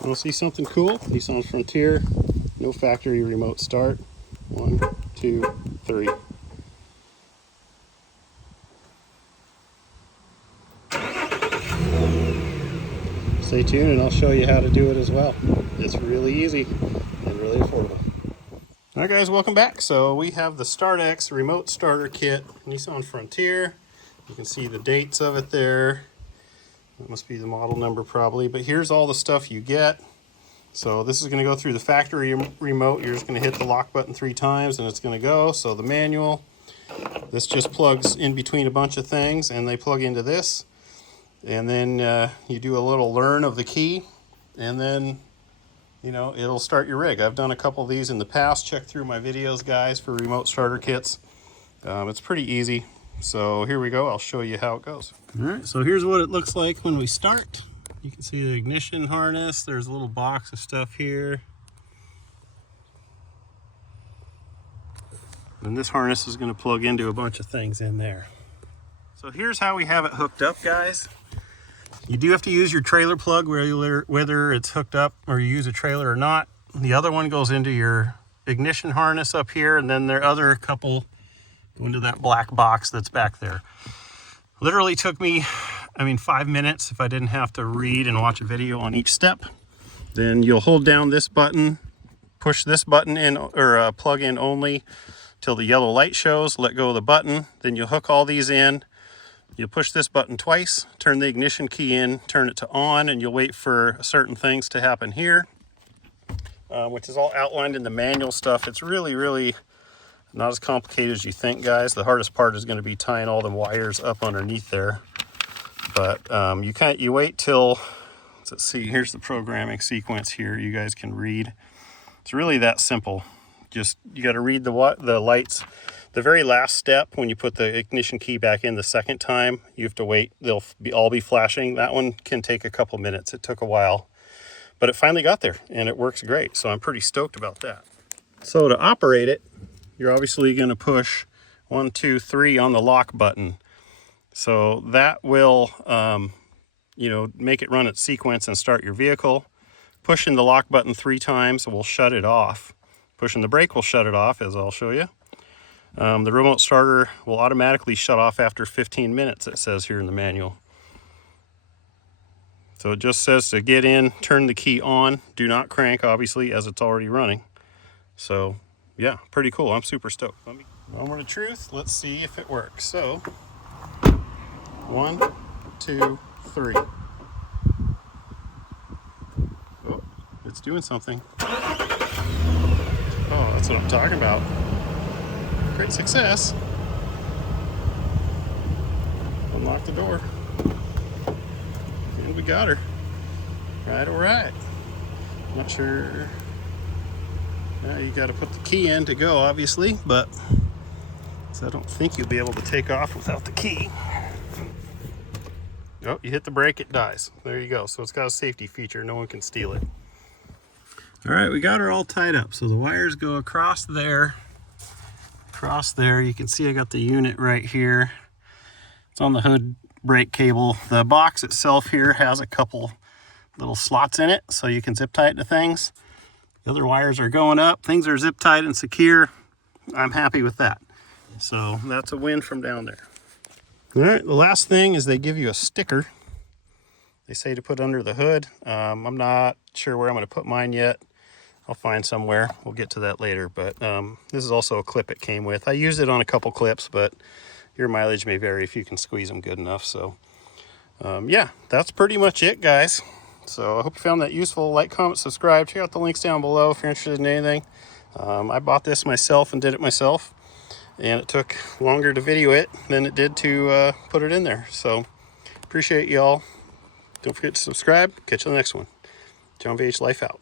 Want to see something cool? Nissan Frontier, no factory remote start. 1, 2, 3. Stay tuned and I'll show you how to do it as well. It's really easy and really affordable. Alright guys, welcome back. So we have the StartX remote starter kit, Nissan Frontier. You can see the dates of it there. That must be the model number probably, but here's all the stuff you get. So this is going to go through the factory remote. You're just going to hit the lock button 3 times and it's going to go. So the manual, this just plugs in between a bunch of things and they plug into this. And then you do a little learn of the key and then, you know, it'll start your rig. I've done a couple of these in the past. Check through my videos, guys, for remote starter kits. It's pretty easy. So here we go. I'll show you how it goes. All right, so here's what it looks like when we start. You can see the ignition harness. There's a little box of stuff here. And this harness is going to plug into a bunch of things in there. So here's how we have it hooked up, guys. You do have to use your trailer plug whether it's hooked up or you use a trailer or not. The other one goes into your ignition harness up here, and then their other couple go into that black box that's back there. Literally took me, 5 minutes if I didn't have to read and watch a video on each step. Then you'll hold down this button, push this button in, or plug in only till the yellow light shows, let go of the button. Then you'll hook all these in. You'll push this button twice, turn the ignition key in, turn it to on, and you'll wait for certain things to happen here, which is all outlined in the manual stuff. It's really not as complicated as you think, guys. The hardest part is going to be tying all the wires up underneath there. But you wait till, let's see, here's the programming sequence here. You guys can read. It's really that simple. Just, you got to read the lights. The very last step, when you put the ignition key back in the second time, you have to wait. They'll all be flashing. That one can take a couple minutes. It took a while, but it finally got there and it works great. So I'm pretty stoked about that. So to operate it, you're obviously going to push 1, 2, 3 on the lock button. So that will, make it run its sequence and start your vehicle. Pushing the lock button 3 times will shut it off. Pushing the brake will shut it off, as I'll show you. The remote starter will automatically shut off after 15 minutes, it says here in the manual. So it just says to get in, turn the key on, do not crank, obviously, as it's already running. So, yeah, pretty cool. I'm super stoked. Moment of truth. Let's see if it works. So, 1, 2, 3. Oh, it's doing something. Oh, that's what I'm talking about. Great success. Unlock the door. And we got her. All right. Not sure. You got to put the key in to go, obviously, but so I don't think you'll be able to take off without the key. Oh, you hit the brake, it dies. There you go. So it's got a safety feature. No one can steal it. All right, we got her all tied up. So the wires go across there. You can see I got the unit right here. It's on the hood brake cable. The box itself here has a couple little slots in it so you can zip tie it to things. The other wires are going up. Things are zip tied and secure. I'm happy with that. So that's a win from down there. All right, the last thing is they give you a sticker. They say to put under the hood. I'm not sure where I'm going to put mine yet. I'll find somewhere. We'll get to that later. But this is also a clip it came with. I used it on a couple clips, but your mileage may vary if you can squeeze them good enough. So yeah, that's pretty much it, guys. So I hope you found that useful. Like, comment, subscribe. Check out the links down below if you're interested in anything. I bought this myself and did it myself. And it took longer to video it than it did to put it in there. So appreciate y'all. Don't forget to subscribe. Catch you on the next one. John VH Life out.